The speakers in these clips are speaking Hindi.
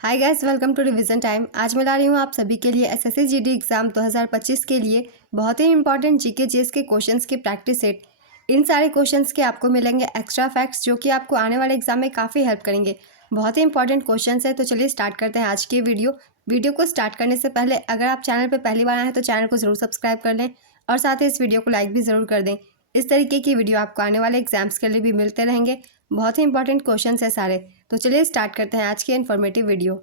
Hi guys, welcome to revision time. आज मैं ला रही हूँ आप सभी के लिए एसएससी जीडी एग्ज़ाम 2025 के लिए बहुत ही इंपॉर्टेंट जीके जीएस के क्वेश्चंस की प्रैक्टिस सेट। इन सारे क्वेश्चंस के आपको मिलेंगे एक्स्ट्रा फैक्ट्स जो कि आपको आने वाले एग्जाम में काफ़ी हेल्प करेंगे। बहुत ही इंपॉर्टेंट क्वेश्चंस है, तो चलिए स्टार्ट करते हैं आज की वीडियो को स्टार्ट करने से पहले अगर आप चैनल पर पहली बार आए हैं तो चैनल को ज़रूर सब्सक्राइब कर लें और साथ ही इस वीडियो को लाइक भी ज़रूर कर दें। इस तरीके की वीडियो आपको आने वाले एग्जाम्स के लिए भी मिलते रहेंगे। बहुत ही इंपॉर्टेंट क्वेश्चंस है सारे, तो चलिए स्टार्ट करते हैं आज की informative video.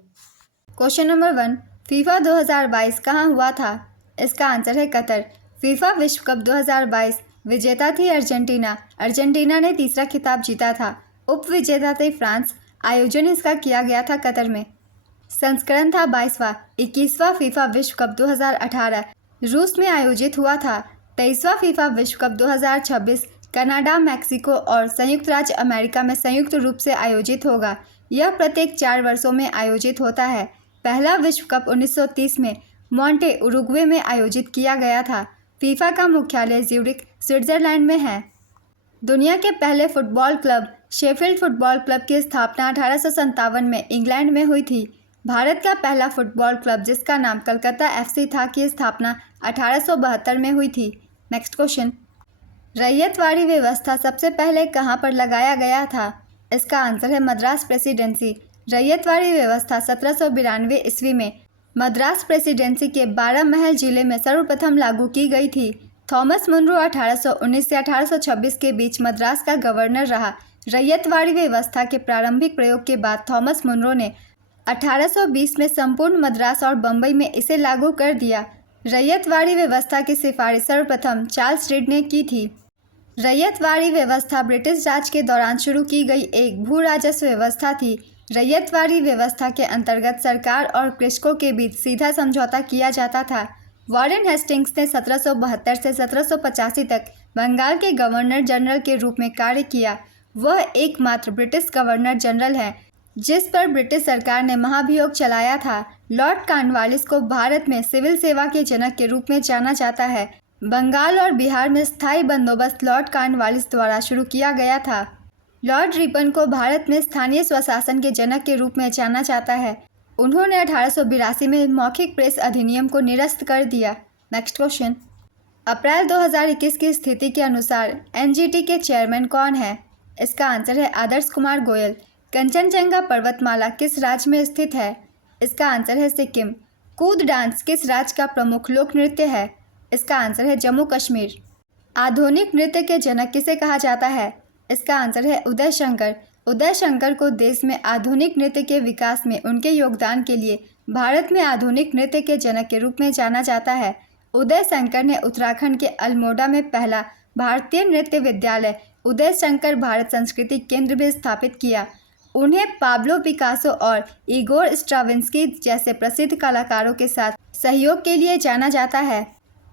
Question number 1, FIFA 2022 कहाँ हुआ था? इसका आंसर है कतर। फीफा विश्व कप 2022 विजेता थी अर्जेंटीना। अर्जेंटीना ने तीसरा खिताब जीता था। उप विजेता थी फ्रांस। आयोजन इसका किया गया था कतर में। संस्करण था 22वां। 21वां फीफा विश्व कप 2018 रूस में आयोजित हुआ था। 23वां फीफा विश्व कप 2026 कनाडा, मैक्सिको और संयुक्त राज्य अमेरिका में संयुक्त रूप से आयोजित होगा। यह प्रत्येक 4 वर्षों में आयोजित होता है। पहला विश्व कप 1930 में मॉन्टे उरुग्वे में आयोजित किया गया था। फीफा का मुख्यालय ज्यूरिख, स्विट्जरलैंड में है। दुनिया के पहले football club Sheffield football club की स्थापना 1857 में इंग्लैंड में हुई थी। भारत का पहला फुटबॉल क्लब जिसका नाम कलकत्ता एफसी था की स्थापना 1872 में हुई थि। नेक्स्ट क्वेश्चन, रैयतवाड़ी व्यवस्था सबसे पहले कहाँ पर लगाया गया था? इसका आंसर है मद्रास प्रेसिडेंसी। रैयतवाड़ी व्यवस्था 1792 ईस्वी में मद्रास प्रेसिडेंसी के 12 महल जिले में सर्वप्रथम लागू की गई थी। थॉमस मुनरो 1819 से 1826 के बीच मद्रास का गवर्नर रहा। रैयतवाड़ी व्यवस्था के प्रारंभिक प्रयोग के बाद थॉमस मुनरो ने 1820 में संपूर्ण मद्रास और बम्बई में इसे लागू कर दिया। रैयतवाड़ी व्यवस्था की सिफारिश सर्वप्रथम चार्ल्स रीड ने की थी। रैयतवाड़ी व्यवस्था ब्रिटिश राज के दौरान शुरू की गई एक भू राजस्व व्यवस्था थी। रैयतवाड़ी व्यवस्था के अंतर्गत सरकार और कृषकों के बीच सीधा समझौता किया जाता था। वॉरेन हेस्टिंग्स ने 1772 से 1785 तक बंगाल के गवर्नर जनरल के रूप में कार्य किया। वह एकमात्र ब्रिटिश गवर्नर जनरल है जिस पर ब्रिटिश सरकार ने महाभियोग चलाया था। लॉर्ड कॉर्नवालिस को भारत में सिविल सेवा के जनक के रूप में जाना जाता है। बंगाल और बिहार में स्थायी बंदोबस्त लॉर्ड कॉर्नवालिस द्वारा शुरू किया गया था। लॉर्ड रिपन को भारत में स्थानीय स्वशासन के जनक के रूप में जाना जाता है। उन्होंने 1882 में मौखिक प्रेस अधिनियम को निरस्त कर दिया। नेक्स्ट क्वेश्चन, अप्रैल 2021 की स्थिति के अनुसार एनजीटी के चेयरमैन कौन है? इसका आंसर है आदर्श कुमार गोयल। कंचनजंगा पर्वतमाला किस राज्य में स्थित है? इसका आंसर है सिक्किम। कूद डांस किस राज्य का प्रमुख लोक नृत्य है? इसका आंसर है जम्मू कश्मीर। आधुनिक नृत्य के जनक किसे कहा जाता है? इसका आंसर है उदय शंकर। उदय शंकर को देश में आधुनिक नृत्य के विकास में उनके योगदान के लिए भारत में आधुनिक नृत्य के जनक के रूप में जाना जाता है। उदय शंकर ने उत्तराखंड के अल्मोड़ा में पहला भारतीय नृत्य विद्यालय उदय शंकर भारत संस्कृति केंद्र भी स्थापित किया। उन्हें पाब्लो पिकासो और इगोर स्ट्राविंस्की जैसे प्रसिद्ध कलाकारों के साथ सहयोग के लिए जाना जाता है।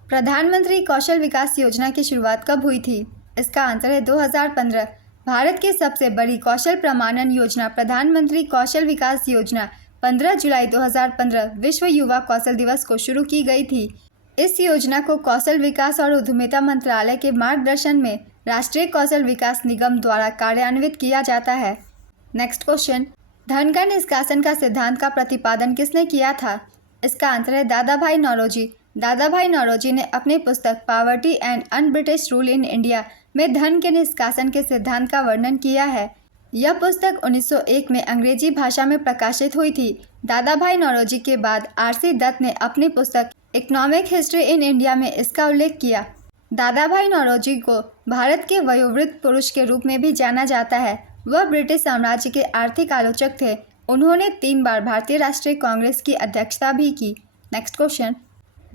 प्रधानमंत्री कौशल विकास योजना की शुरुआत कब हुई थी? इसका आंसर है 2015। भारत की सबसे बड़ी कौशल प्रमाणन योजना प्रधानमंत्री कौशल विकास योजना 15 जुलाई 2015 विश्व युवा कौशल दिवस को शुरू की गई थी। इस योजना को कौशल विकास और उद्यमिता मंत्रालय के मार्गदर्शन में राष्ट्रीय कौशल विकास निगम द्वारा कार्यान्वित किया जाता है। नेक्स्ट क्वेश्चन, धन का निष्कासन का सिद्धांत का प्रतिपादन किसने किया था? इसका आंसर है दादा भाई नौरोजी। दादा भाई नौरोजी ने अपनी पुस्तक poverty and un British rule in India में धन के निष्कासन के सिद्धांत का वर्णन किया है। यह पुस्तक 1901 में अंग्रेजी भाषा में प्रकाशित हुई थी। दादा भाई नौरोजी के बाद आरसी दत्त ने अपनी पुस्तक इकोनॉमिक हिस्ट्री इन इंडिया में इसका उल्लेख किया। दादा भाई नौरोजी को भारत के वयोवृद्ध पुरुष के रूप में भी जाना जाता है। वह ब्रिटिश साम्राज्य के आर्थिक आलोचक थे। उन्होंने 3 बार भारतीय राष्ट्रीय कांग्रेस की अध्यक्षता भी की। नेक्स्ट क्वेश्चन,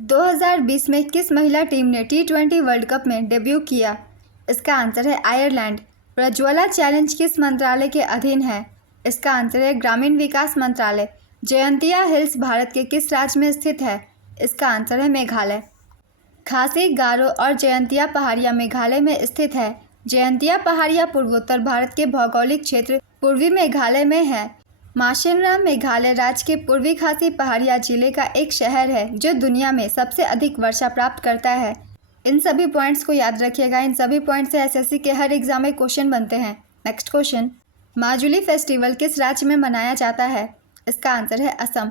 2020 में किस महिला टीम ने T20 वर्ल्ड कप में डेब्यू किया? इसका आंसर है आयरलैंड। प्रज्वला चैलेंज किस मंत्रालय के अधीन है? इसका आंसर है ग्रामीण विकास मंत्रालय। जयंतिया हिल्स भारत के किस राज्य में स्थित है? इसका आंसर है मेघालय। खासी, गारो और जयंतिया पहाड़ियाँ मेघालय में स्थित है। जयंतिया पहाड़ियाँ पूर्वोत्तर भारत के भौगोलिक क्षेत्र पूर्वी मेघालय में है। माशिमरा मेघालय राज्य के पूर्वी खासी पहाड़िया जिले का एक शहर है जो दुनिया में सबसे अधिक वर्षा प्राप्त करता है। इन सभी पॉइंट्स को याद रखिएगा। इन सभी पॉइंट्स से एसएससी के हर एग्जाम में क्वेश्चन बनते हैं। नेक्स्ट क्वेश्चन, माजुली फेस्टिवल किस राज्य में मनाया जाता है? इसका आंसर है असम।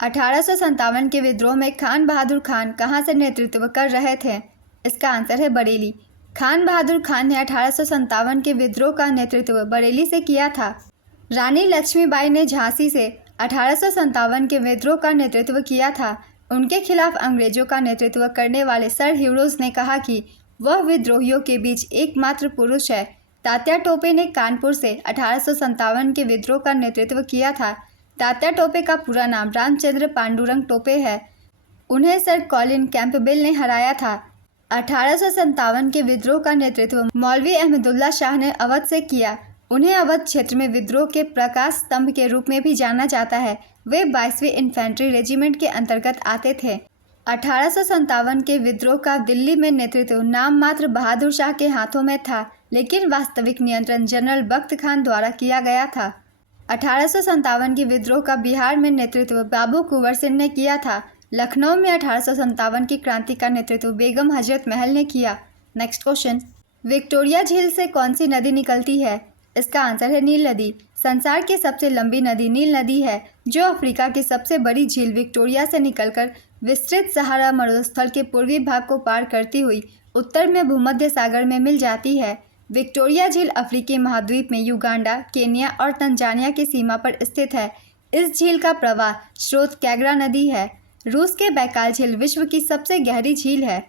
1857 के विद्रोह में खान बहादुर खान कहाँ से नेतृत्व कर रहे थे? इसका आंसर है बरेली। खान बहादुर खान ने 1857 के विद्रोह का नेतृत्व बरेली से किया था। रानी लक्ष्मीबाई ने झांसी से 1857 के विद्रोह का नेतृत्व किया था। उनके खिलाफ अंग्रेजों का नेतृत्व करने वाले सर ह्यूरोज ने कहा कि वह विद्रोहियों के बीच एकमात्र पुरुष है। तात्या टोपे ने कानपुर से 1857 के विद्रोह का नेतृत्व किया था। तात्या टोपे का पूरा नाम रामचंद्र पांडुरंग टोपे है। उन्हें सर कॉलिन कैंपबेल ने हराया था। 1857 के विद्रोह का नेतृत्व मौलवी अहमदुल्ला शाह ने अवध से किया। उन्हें अवध क्षेत्र में विद्रोह के प्रकाश स्तंभ के रूप में भी जाना जाता है। वे 22वीं इन्फेंट्री रेजिमेंट के अंतर्गत आते थे। 1857 के विद्रोह का दिल्ली में नेतृत्व नाम मात्र बहादुर शाह के हाथों में था, लेकिन वास्तविक नियंत्रण जनरल बख्त खान द्वारा किया गया था। 1857 के विद्रोह का बिहार में नेतृत्व बाबू कुंवर सिंह ने किया था। लखनऊ में 1857 की क्रांति का नेतृत्व बेगम हजरत महल ने किया। नेक्स्ट क्वेश्चन, विक्टोरिया झील से कौन सी नदी निकलती है? इसका आंसर है नील नदी। संसार की सबसे लंबी नदी नील नदी है, जो अफ्रीका की सबसे बड़ी झील विक्टोरिया से निकलकर विस्तृत सहारा मरुस्थल के पूर्वी भाग को पार करती हुई उत्तर में भूमध्य सागर में मिल जाती है। विक्टोरिया झील अफ्रीकी महाद्वीप में युगांडा, केन्या और तंजानिया की सीमा पर स्थित है। इस झील का प्रवाह स्रोत कैगरा नदी है। रूस के बैकाल झील विश्व की सबसे गहरी झील है।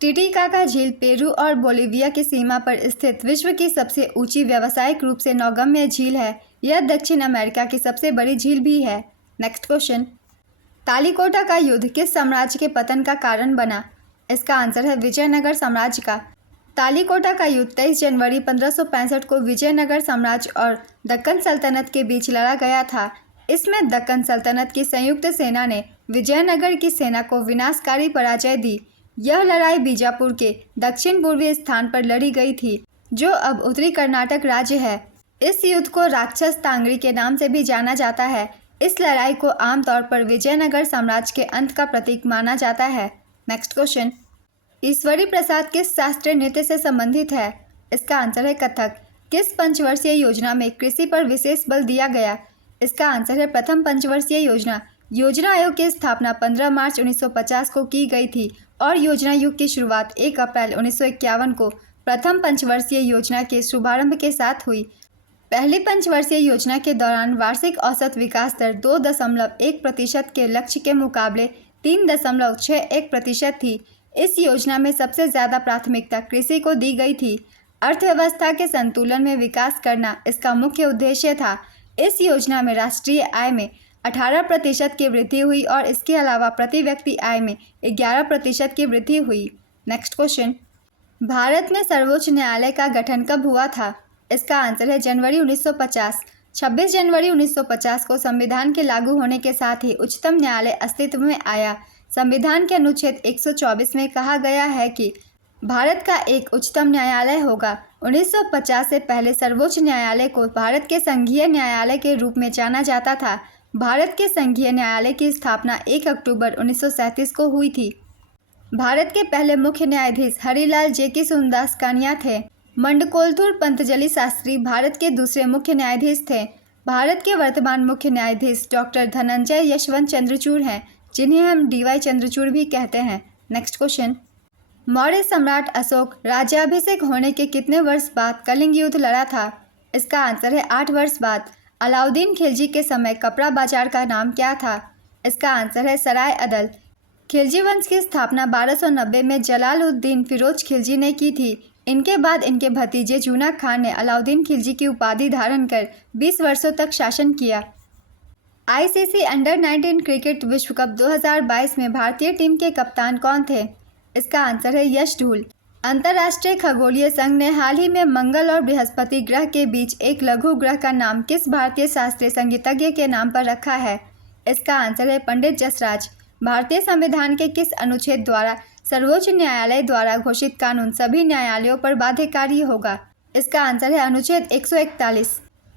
टिटिकाका झील पेरू और बोलीविया की सीमा पर स्थित विश्व की सबसे ऊंची व्यावसायिक रूप से नौगम्य झील है। यह दक्षिण अमेरिका की सबसे बड़ी झील भी है। नेक्स्ट क्वेश्चन, तालीकोटा का युद्ध किस साम्राज्य के पतन का कारण बना? इसका आंसर है विजयनगर साम्राज्य का। तालीकोटा का युद्ध 23 जनवरी 1565 को विजयनगर साम्राज्य और दक्कन सल्तनत के बीच लड़ा गया था। इसमें दक्कन सल्तनत की संयुक्त सेना ने विजयनगर की सेना को विनाशकारी पराजय दी। यह लड़ाई बीजापुर के दक्षिण पूर्वी स्थान पर लड़ी गई थी, जो अब उत्तरी कर्नाटक राज्य है। इस युद्ध को राक्षस तांगड़ी के नाम से भी जाना जाता है। इस लड़ाई को आमतौर पर विजयनगर साम्राज्य के अंत का प्रतीक माना जाता है। नेक्स्ट क्वेश्चन, ईश्वरी प्रसाद किस शास्त्रीय नृत्य से संबंधित है? इसका आंसर है कथक। किस पंचवर्षीय योजना में कृषि पर विशेष बल दिया गया? इसका आंसर है प्रथम पंचवर्षीय योजना। योजना आयोग की स्थापना 15 मार्च 1950 को की गई थी और योजना युग की शुरुआत 1 अप्रैल 1951 को प्रथम पंचवर्षीय योजना के शुभारंभ के साथ हुई। पहली पंचवर्षीय योजना के दौरान वार्षिक औसत विकास दर 2.1% के लक्ष्य के मुकाबले 3.61% थी। इस योजना में सबसे ज़्यादा प्राथमिकता कृषि को दी गई थी। अर्थव्यवस्था के संतुलन में विकास करना इसका मुख्य उद्देश्य था। इस योजना में राष्ट्रीय आय में 18% की वृद्धि हुई और इसके अलावा प्रति व्यक्ति आय में 11% की वृद्धि हुई। नेक्स्ट क्वेश्चन, भारत में सर्वोच्च न्यायालय का गठन कब हुआ था? इसका आंसर है जनवरी 1950। 26 जनवरी 1950 को संविधान के लागू होने के साथ ही उच्चतम न्यायालय अस्तित्व में आया। संविधान के अनुच्छेद 124 में कहा गया है कि भारत का एक उच्चतम न्यायालय होगा। 1950 से पहले सर्वोच्च न्यायालय को भारत के संघीय न्यायालय के रूप में जाना जाता था। भारत के संघीय न्यायालय की स्थापना 1 अक्टूबर 1937 को हुई थी। भारत के पहले मुख्य न्यायाधीश हरिलाल जेकी सुंदरदास कानिया थे। मंडकोलथुर पंतजलि शास्त्री भारत के दूसरे मुख्य न्यायाधीश थे। भारत के वर्तमान मुख्य न्यायाधीश डॉक्टर धनंजय यशवंत चंद्रचूड़ हैं, जिन्हें हम DY चंद्रचूड़ भी कहते हैं। नेक्स्ट क्वेश्चन, मौर्य सम्राट अशोक राज्याभिषेक होने के कितने वर्ष बाद कलिंग युद्ध लड़ा था? इसका आंसर है 8 वर्ष बाद। अलाउद्दीन खिलजी के समय कपड़ा बाजार का नाम क्या था? इसका आंसर है सराय अदल। खिलजी वंश की स्थापना 1290 में जलालुद्दीन फिरोज खिलजी ने की थी। इनके बाद इनके भतीजे जूना खान ने अलाउद्दीन खिलजी की उपाधि धारण कर 20 वर्षों तक शासन किया। ICC अंडर-19 क्रिकेट विश्व कप 2022 में भारतीय टीम के कप्तान कौन थे? इसका आंसर है यश ढूल। अंतर्राष्ट्रीय खगोलीय संघ ने हाल ही में मंगल और बृहस्पति ग्रह के बीच एक लघु ग्रह का नाम किस भारतीय शास्त्रीय संगीतज्ञ के नाम पर रखा है? इसका आंसर है पंडित जसराज। भारतीय संविधान के किस अनुच्छेद द्वारा सर्वोच्च न्यायालय द्वारा घोषित कानून सभी न्यायालयों पर बाध्यकारी होगा? इसका आंसर है अनुच्छेद 141।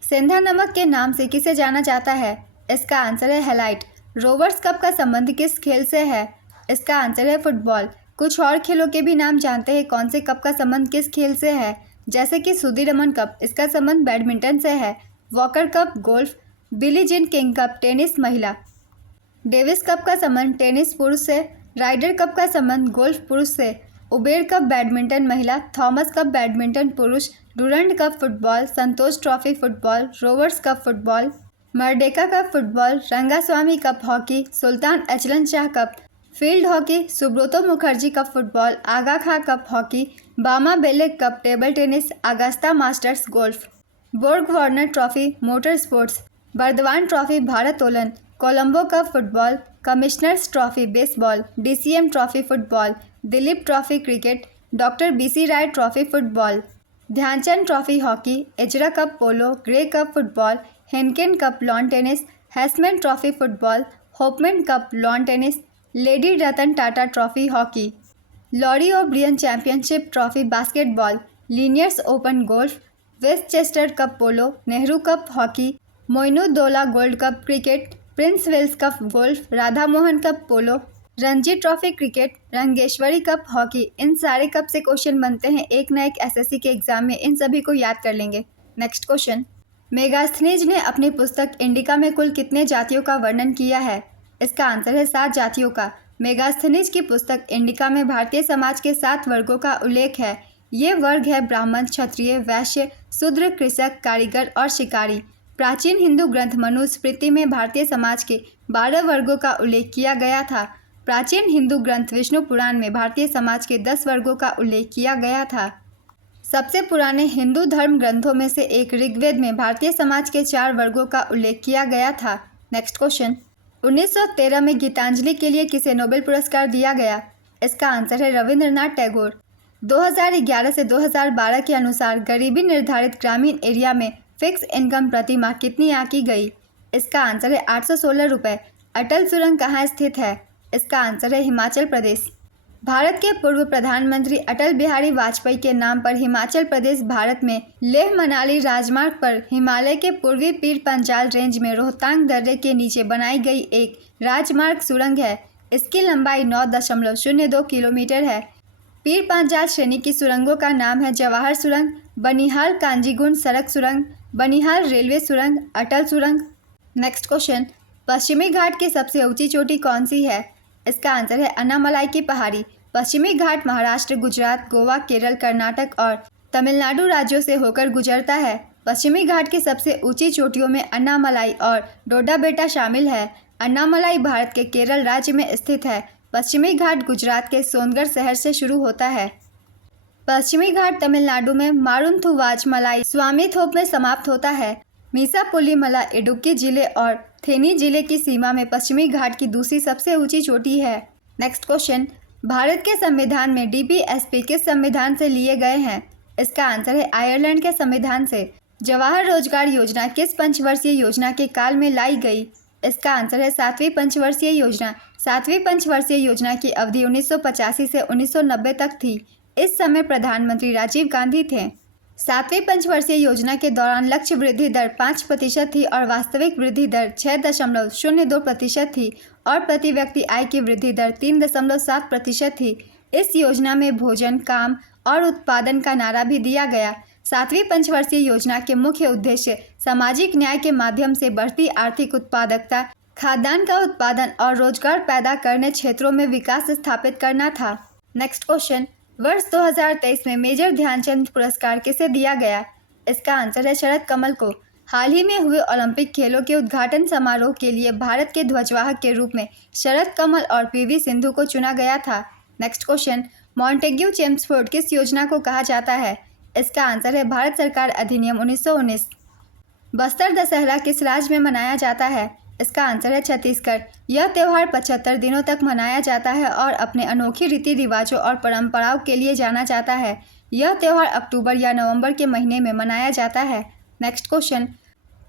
सेंधा नमक के नाम से किसे जाना जाता है? इसका आंसर है हेलाइट। रोवर्स कप का संबंध किस खेल से है? इसका आंसर है फुटबॉल। कुछ और खेलों के भी नाम जानते हैं कौन से कप का संबंध किस खेल से है? जैसे कि सुधीरमन कप, इसका संबंध बैडमिंटन से है। Walker cup golf, Billie Jean King cup tennis महिला। डेविस कप का संबंध टेनिस पुरुष से। राइडर कप का संबंध गोल्फ पुरुष से। उबेर कप बैडमिंटन महिला। थॉमस कप बैडमिंटन पुरुष। Durand cup football. Santosh trophy football. Rovers cup football. Merdeka cup football. Rangaswamy cup hockey. Sultan Azlan Shah cup field hockey. Subroto Mukherjee cup football. Aga Khan cup hockey. बामा बेलेक cup table tennis. Augusta masters golf. Borg Warner trophy motor sports. Burdwan trophy भारोत्तोलन। Colombo cup football. Commissioners trophy baseball. DCM trophy football. Duleep trophy cricket. Doctor BC Roy trophy football. Dhyanchand trophy hockey. Ezra cup polo. Grey cup football. Heineken cup lawn tennis. Heisman trophy football. Hopman cup lawn tennis. Lady Ratan Tata trophy hockey. Laurie O'Brien championship trophy basketball. लीनियर्स open golf. Westchester cup polo. Nehru cup hockey. Moinuddaula gold cup cricket. Prince Wales cup golf. Radha Mohan cup polo. Ranji trophy cricket. Rangeshwari cup hockey. इन सारे कप से क्वेश्चन बनते हैं एक न एक एसएससी के एग्जाम में, इन सभी को याद कर लेंगे। नेक्स्ट क्वेश्चन, मेगास्थनीज ने अपनी पुस्तक इंडिका में कुल कितने जातियों का वर्णन किया है? इसका आंसर है 7 जातियों का। मेगास्थनीज की पुस्तक इंडिका में भारतीय समाज के 7 वर्गों का उल्लेख है। ये वर्ग है ब्राह्मण, क्षत्रिय, वैश्य, शूद्र, कृषक, कारीगर और शिकारी। प्राचीन हिंदू ग्रंथ मनुस्मृति में भारतीय समाज के 12 वर्गों का उल्लेख किया गया था। प्राचीन हिंदू ग्रंथ विष्णु पुराण में भारतीय समाज के 10 वर्गों का उल्लेख किया गया था। सबसे पुराने हिंदू धर्म ग्रंथों में से एक ऋग्वेद में भारतीय समाज के 4 वर्गों का उल्लेख किया गया था। नेक्स्ट क्वेश्चन, 1913 में गीतांजलि के लिए किसे नोबेल पुरस्कार दिया गया? इसका आंसर है रविंद्रनाथ टैगोर। 2011 से 2012 के अनुसार गरीबी निर्धारित ग्रामीण एरिया में फिक्स इनकम प्रति माह कितनी आंकी गई? इसका आंसर है 816 रुपये। अटल सुरंग कहाँ स्थित है? इसका आंसर है हिमाचल प्रदेश। भारत के पूर्व प्रधानमंत्री अटल बिहारी वाजपेयी के नाम पर हिमाचल प्रदेश भारत में लेह मनाली राजमार्ग पर हिमालय के पूर्वी पीर पंजाल रेंज में रोहतांग दर्रे के नीचे बनाई गई एक राजमार्ग सुरंग है। इसकी लंबाई 9.02 किलोमीटर है। पीर पंजाल श्रेणी की सुरंगों का नाम है जवाहर सुरंग, बनिहाल कांजीगुंड सड़क सुरंग, बनिहाल रेलवे सुरंग, अटल सुरंग। नेक्स्ट क्वेश्चन, पश्चिमी घाट की सबसे ऊंची चोटी कौन सी है? इसका आंसर है अन्नामलाई की पहाड़ी। पश्चिमी घाट महाराष्ट्र, गुजरात, गोवा, केरल, कर्नाटक और तमिलनाडु राज्यों से होकर गुजरता है। पश्चिमी घाट की सबसे ऊंची चोटियों में अन्नामलाई और डोडाबेटा शामिल है। अन्नामलाई भारत के केरल राज्य में स्थित है। पश्चिमी घाट गुजरात के सोनगढ़ शहर से शुरू होता है। पश्चिमी घाट तमिलनाडु में मारुंथुवाचमलाई स्वामीथोप में समाप्त होता है। मीसापुलिमला इडुक्की जिले और थेनी जिले की सीमा में पश्चिमी घाट की दूसरी सबसे ऊंची चोटी है। नेक्स्ट क्वेश्चन, भारत के संविधान में डीपीएसपी किस संविधान से लिए गए हैं? इसका आंसर है आयरलैंड के संविधान से। जवाहर रोजगार योजना किस पंचवर्षीय योजना के काल में लाई गई? इसका आंसर है 7वीं पंचवर्षीय योजना। 7वीं पंचवर्षीय योजना की अवधि 1985 से 1990 तक थी। इस समय प्रधानमंत्री राजीव गांधी थे। 7वीं पंचवर्षीय योजना के दौरान लक्ष्य वृद्धि दर 5% थी और वास्तविक वृद्धि दर 6.02% थी और प्रति व्यक्ति आय की वृद्धि दर 3.7% थी। इस योजना में भोजन, काम और उत्पादन का नारा भी दिया गया। 7वीं पंचवर्षीय योजना के मुख्य उद्देश्य सामाजिक न्याय के माध्यम से बढ़ती आर्थिक उत्पादकता, खाद्यान्न का उत्पादन और रोजगार पैदा करने क्षेत्रों में विकास स्थापित करना था। नेक्स्ट क्वेश्चन, वर्ष 2023 में मेजर ध्यानचंद पुरस्कार किसे दिया गया? इसका आंसर है शरद कमल को। हाल ही में हुए ओलंपिक खेलों के उद्घाटन समारोह के लिए भारत के ध्वजवाहक के रूप में शरद कमल और पीवी सिंधु को चुना गया था। नेक्स्ट क्वेश्चन, मॉन्टेग्यू चेम्सफोर्ड किस योजना को कहा जाता है? इसका आंसर है भारत सरकार अधिनियम 1919। बस्तर दशहरा किस राज्य में मनाया जाता है? इसका आंसर है छत्तीसगढ़। यह त्यौहार 75 दिनों तक मनाया जाता है और अपने अनोखी रीति रिवाजों और परंपराओं के लिए जाना जाता है। यह त्यौहार अक्टूबर या नवंबर के महीने में मनाया जाता है। नेक्स्ट क्वेश्चन,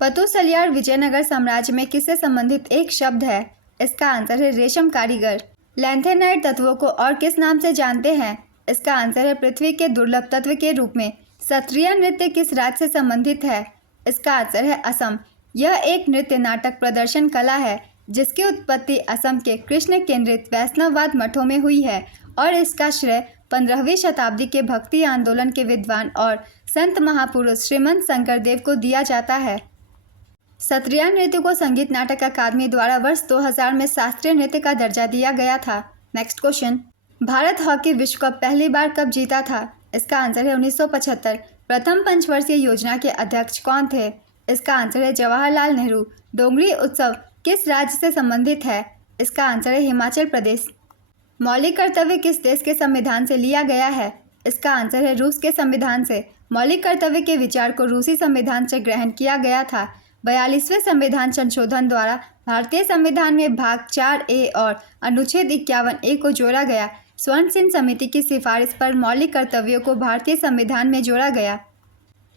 पतुसलियार विजयनगर साम्राज्य में किससे संबंधित एक शब्द है? इसका आंसर है रेशम कारीगर। लैंथेनाइट तत्वों को और किस नाम से जानते हैं? इसका आंसर है पृथ्वी के दुर्लभ तत्व के रूप में। सत्रिया नृत्य किस राज्य से संबंधित है? इसका आंसर है असम। यह एक नृत्य नाटक प्रदर्शन कला है जिसकी उत्पत्ति असम के कृष्ण केंद्रित वैष्णववाद मठों में हुई है और इसका श्रेय 15वीं शताब्दी के भक्ति आंदोलन के विद्वान और संत महापुरुष श्रीमंत शंकरदेव को दिया जाता है। सत्रिया नृत्य को संगीत नाटक अकादमी द्वारा वर्ष 2000 में शास्त्रीय नृत्य का दर्जा दिया गया था। नेक्स्ट क्वेश्चन, भारत हॉकी विश्व कप पहली बार कब जीता था? इसका आंसर है 1975। प्रथम पंचवर्षीय योजना के अध्यक्ष कौन थे? इसका आंसर है जवाहरलाल नेहरू। डोंगरी उत्सव किस राज्य से संबंधित है? इसका आंसर है हिमाचल प्रदेश। मौलिक कर्तव्य किस देश के संविधान से लिया गया है? इसका आंसर है रूस के संविधान से। मौलिक कर्तव्य के विचार को रूसी संविधान से ग्रहण किया गया था। 42वें संविधान संशोधन द्वारा भारतीय संविधान में भाग 4A और अनुच्छेद 51A को जोड़ा गया। स्वर्ण सिंह समिति की सिफारिश पर मौलिक कर्तव्यों को भारतीय संविधान में जोड़ा गया।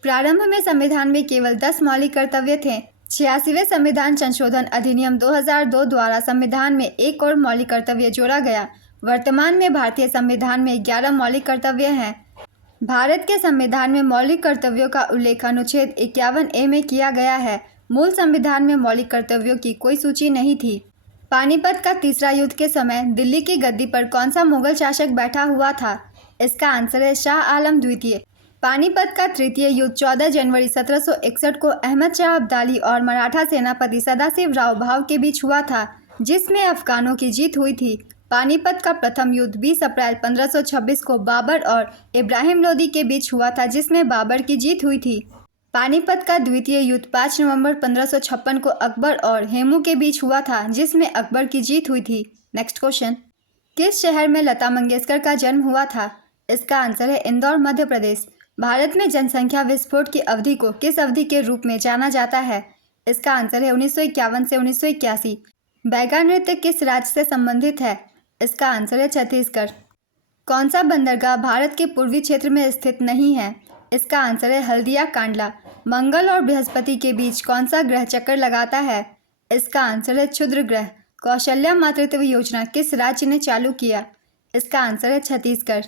प्रारंभ में संविधान में केवल 10 मौलिक कर्तव्य थे। 86वें संविधान संशोधन अधिनियम 2002 द्वारा संविधान में एक और मौलिक कर्तव्य जोड़ा गया। वर्तमान में भारतीय संविधान में 11 मौलिक कर्तव्य हैं। भारत के संविधान में मौलिक कर्तव्यों का उल्लेख अनुच्छेद 51A में किया गया है। मूल संविधान में मौलिक कर्तव्यों की कोई सूची नहीं थी। पानीपत का तीसरा युद्ध के समय दिल्ली की गद्दी पर कौन सा मुगल शासक बैठा हुआ था? इसका आंसर है शाह आलम द्वितीय। पानीपत का तृतीय युद्ध 14 जनवरी 1761 को अहमद शाह अब्दाली और मराठा सेनापति सदाशिव राव भाव के बीच हुआ था, जिसमें अफगानों की जीत हुई थी। पानीपत का प्रथम युद्ध 20 अप्रैल 1526 को बाबर और इब्राहिम लोदी के बीच हुआ था, जिसमें बाबर की जीत हुई थी। पानीपत का द्वितीय युद्ध 5 नवंबर 1556 को अकबर और हेमू के बीच हुआ था, जिसमें अकबर की जीत हुई थी। नेक्स्ट क्वेश्चन, किस शहर में लता मंगेशकर का जन्म हुआ था? इसका आंसर है इंदौर, मध्य प्रदेश। भारत में जनसंख्या विस्फोट की अवधि को किस अवधि के रूप में जाना जाता है? इसका आंसर है 1951 से 1981। बैगा नृत्य किस राज्य से संबंधित है? इसका आंसर है छत्तीसगढ़। कौन सा बंदरगाह भारत के पूर्वी क्षेत्र में स्थित नहीं है? इसका आंसर है हल्दिया कांडला। मंगल और बृहस्पति के बीच कौन सा ग्रह चक्कर लगाता है? इसका आंसर है क्षुद्र ग्रह। कौशल्या मातृत्व योजना किस राज्य ने चालू किया? इसका आंसर है छत्तीसगढ़।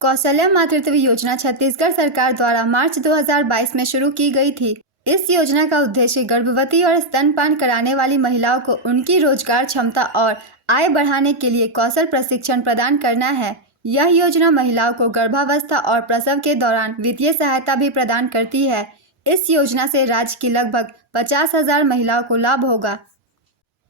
कौशल्या मातृत्व योजना छत्तीसगढ़ सरकार द्वारा मार्च 2022 में शुरू की गई थी। इस योजना का उद्देश्य गर्भवती और स्तनपान कराने वाली महिलाओं को उनकी रोजगार क्षमता और आय बढ़ाने के लिए कौशल प्रशिक्षण प्रदान करना है। यह योजना महिलाओं को गर्भावस्था और प्रसव के दौरान वित्तीय सहायता भी प्रदान करती है। इस योजना से राज्य की लगभग 50,000 महिलाओं को लाभ होगा।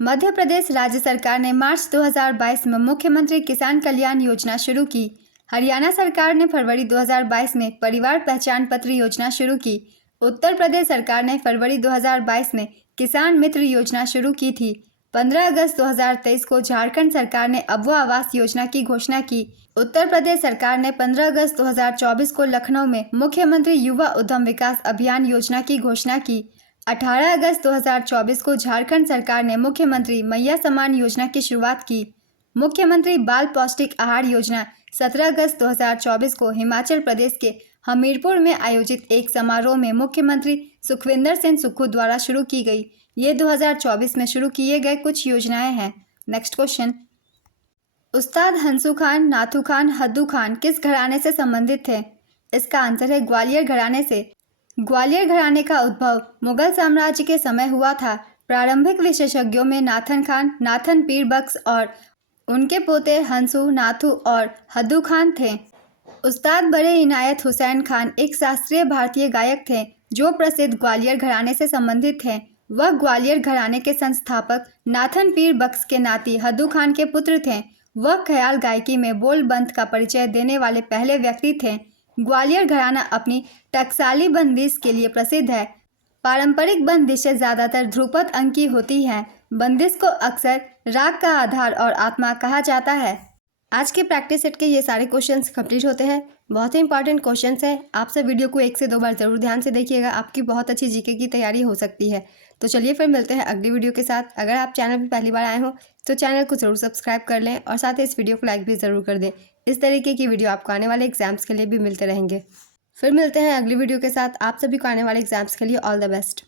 मध्य प्रदेश राज्य सरकार ने मार्च 2022 में मुख्यमंत्री किसान कल्याण योजना शुरू की। हरियाणा सरकार ने फरवरी 2022 में परिवार पहचान पत्र योजना शुरू की। उत्तर प्रदेश सरकार ने फरवरी 2022 में किसान मित्र योजना शुरू की थी। 15 अगस्त 2023 को झारखंड सरकार ने अबुआ आवास योजना की घोषणा की। उत्तर प्रदेश सरकार ने 15 अगस्त 2024 को लखनऊ में मुख्यमंत्री युवा उद्यम विकास अभियान योजना की घोषणा की। 18 अगस्त 2024 को झारखंड सरकार ने मुख्यमंत्री मैया सम्मान योजना की शुरुआत की। मुख्यमंत्री बाल पौष्टिक आहार योजना 17 अगस्त 2024 को हिमाचल प्रदेश के हमीरपुर में आयोजित एक समारोह में मुख्यमंत्री सुखविंदर सिंह सुक्खू द्वारा शुरू की गई। ये 2024 में शुरू किए गए कुछ योजनाएं हैं। नेक्स्ट क्वेश्चन, उस्ताद हंसू खान, नाथू खान, हद्दू खान किस घराने से संबंधित थे? इसका आंसर है ग्वालियर घराने से। ग्वालियर घराने का उद्भव मुगल साम्राज्य के समय हुआ था। प्रारंभिक विशेषज्ञों में नाथन खान, नाथन पीर बख्श और उनके पोते हंसू, नाथू और हद्दू खान थे। उस्ताद बड़े इनायत हुसैन खान एक शास्त्रीय भारतीय गायक थे जो प्रसिद्ध ग्वालियर घराने से संबंधित थे। वह ग्वालियर घराने के संस्थापक नाथन पीर बख्श के नाती हद्दू खान के पुत्र थे। वह ख्याल गायकी में बोलबंद का परिचय देने वाले पहले व्यक्ति थे। ग्वालियर घराना अपनी टकसाली बंदिश के लिए प्रसिद्ध है। पारंपरिक बंदिशें ज़्यादातर ध्रुपद अंक की होती हैं। बंदिश को अक्सर राग का आधार और आत्मा कहा जाता है। आज के प्रैक्टिस सेट के ये सारे क्वेश्चंस कंप्लीट होते हैं। बहुत ही इंपॉर्टेंट क्वेश्चंस हैं। आप सब वीडियो को 1 से 2 बार ज़रूर ध्यान से देखिएगा, आपकी बहुत अच्छी जीके की तैयारी हो सकती है। तो चलिए फिर मिलते हैं अगली वीडियो के साथ। अगर आप चैनल पर पहली बार आए हो तो चैनल को ज़रूर सब्सक्राइब कर लें और साथ ही इस वीडियो को लाइक भी ज़रूर कर दें। इस तरीके की वीडियो आपको आने वाले एग्जाम्स के लिए भी मिलते रहेंगे। फिर मिलते हैं अगली वीडियो के साथ। आप सभी को आने वाले एग्जाम्स के लिए ऑल द बेस्ट।